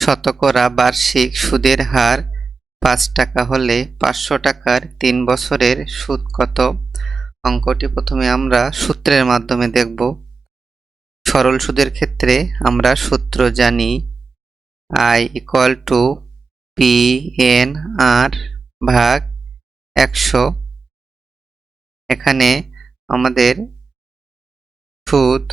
শতকরা বার্ষিক সুদের হার পাঁচ টাকা হলে পাঁচশো টাকার তিন বছরের সুদ কত? অঙ্কটি প্রথমে আমরা সূত্রের মাধ্যমে দেখব। সরল সুদের ক্ষেত্রে আমরা সূত্র জানি I equal to P N R ভাগ একশো। এখানে আমাদের সুদ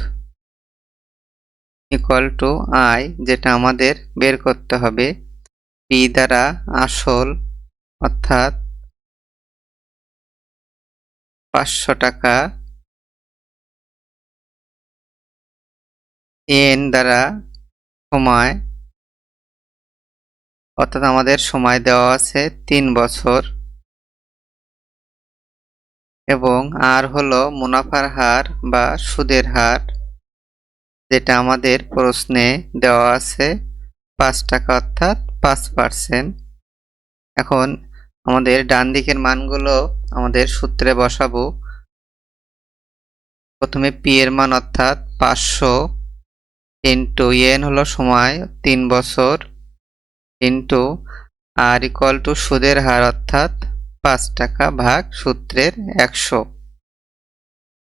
ইকুয়াল টু আই যেটা আমাদের বের করতে হবে। পি দ্বারা আসল, অর্থাৎ পাঁচশো টাকা। এন দ্বারা সময়, অর্থাৎ আমাদের সময় দেওয়া আছে তিন বছর। এবং আর হলো মুনাফার হার বা সুদের হার। যেটা আমাদের প্রশ্নে দেওয়া আছে পাঁচ টাকা অর্থাৎ পাঁচ পার্সেন্ট। এখন আমাদের ডান দিকের মানগুলো আমাদের সূত্রে বসাবো। প্রথমে পি এর মান অর্থাৎ পাঁচশো ইন্টু এন হলো সময়, তিন বছর ইন্টু আর ইকুয়াল টু সুদের হার অর্থাৎ পাঁচ টাকা ভাগ সূত্রের একশো।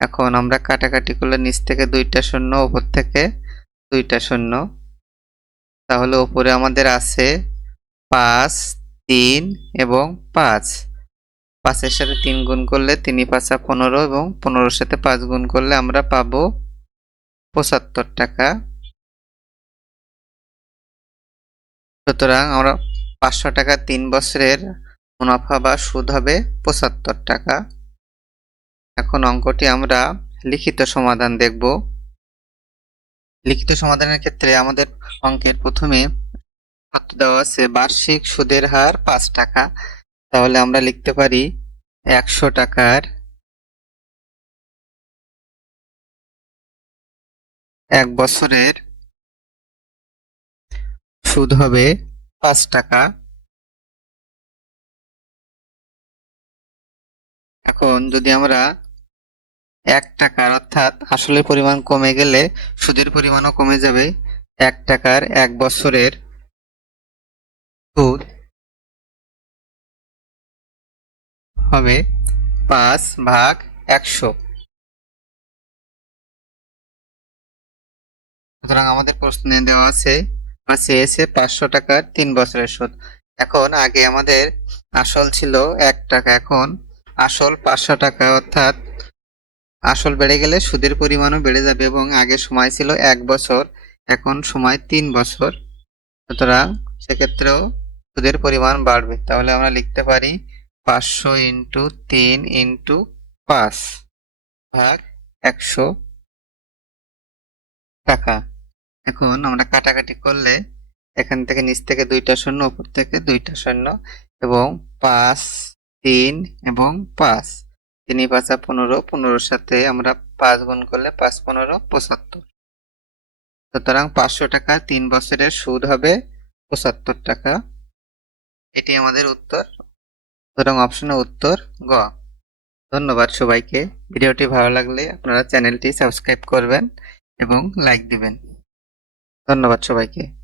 এখন আমরা কাটাকাটি করলে নিচ থেকে দুইটা শূন্য, উপর থেকে দুইটা শূন্য। তাহলে ওপরে আমাদের আছে পাঁচ, তিন এবং পাঁচ। পাঁচের সাথে তিন গুণ করলে তিনই পাঁচা পনেরো এবং পনেরোর সাথে পাঁচ গুণ করলে আমরা পাবো পঁচাত্তর টাকা। সুতরাং আমরা পাঁচশো টাকা তিন বছরের মুনাফা বা সুদ হবে পঁচাত্তর টাকা। এখন অঙ্কটি আমরা লিখিত সমাধান দেখব। লিখিত সমাধানের ক্ষেত্রে আমাদের অঙ্কের প্রথমে দেওয়া আছে, বার্ষিক সুদের হার পাঁচ টাকা। তাহলে আমরা লিখতে পারি একশো টাকার এক বছরের সুদ হবে পাঁচ টাকা। এখন যদি আমরা এক টাকার, অর্থাৎ আসলের পরিমাণ কমে গেলে সুদের পরিমাণও কমে যাবে। এক টাকার এক বছরের সুদ হবে পাঁচ ভাগ একশো। সুতরাং আমাদের প্রশ্নে দেওয়া আছে, বা চেয়েছে পাঁচশো টাকার তিন বছরের সুদ। এখন আগে আমাদের আসল ছিল এক টাকা, এখন আসল পাঁচশো টাকা, অর্থাৎ আসল বেড়ে গেলে সুদের পরিমাণও বেড়ে যাবে এবং আগে সময় ছিল এক বছর, এখন সময় তিন বছর। সুতরাং সেক্ষেত্রেও সুদের পরিমাণ বাড়বে। তাহলে আমরা লিখতে পারি পাঁচশো ইন্টু তিন ইন্টু পাঁচ ভাগ একশো টাকা। এখন আমরা কাটাকাটি করলে এখান থেকে নিচ থেকে দুইটা শূন্য, উপর থেকে দুইটা শূন্য এবং পাঁচ, তিন এবং পাঁচ। তিনই পাঁচা পনেরো, পনেরোর সাথে আমরা পাঁচ গুণ করলে পাঁচ পনেরো, পঁচাত্তর। সুতরাং পাঁচশো টাকা তিন বছরের সুদ হবে পঁচাত্তর টাকা। এটি আমাদের উত্তর। সুতরাং অপশনের উত্তর গ। ধন্যবাদ সবাইকে। ভিডিওটি ভালো লাগলে আপনারা চ্যানেলটি সাবস্ক্রাইব করবেন এবং লাইক দিবেন। ধন্যবাদ সবাইকে।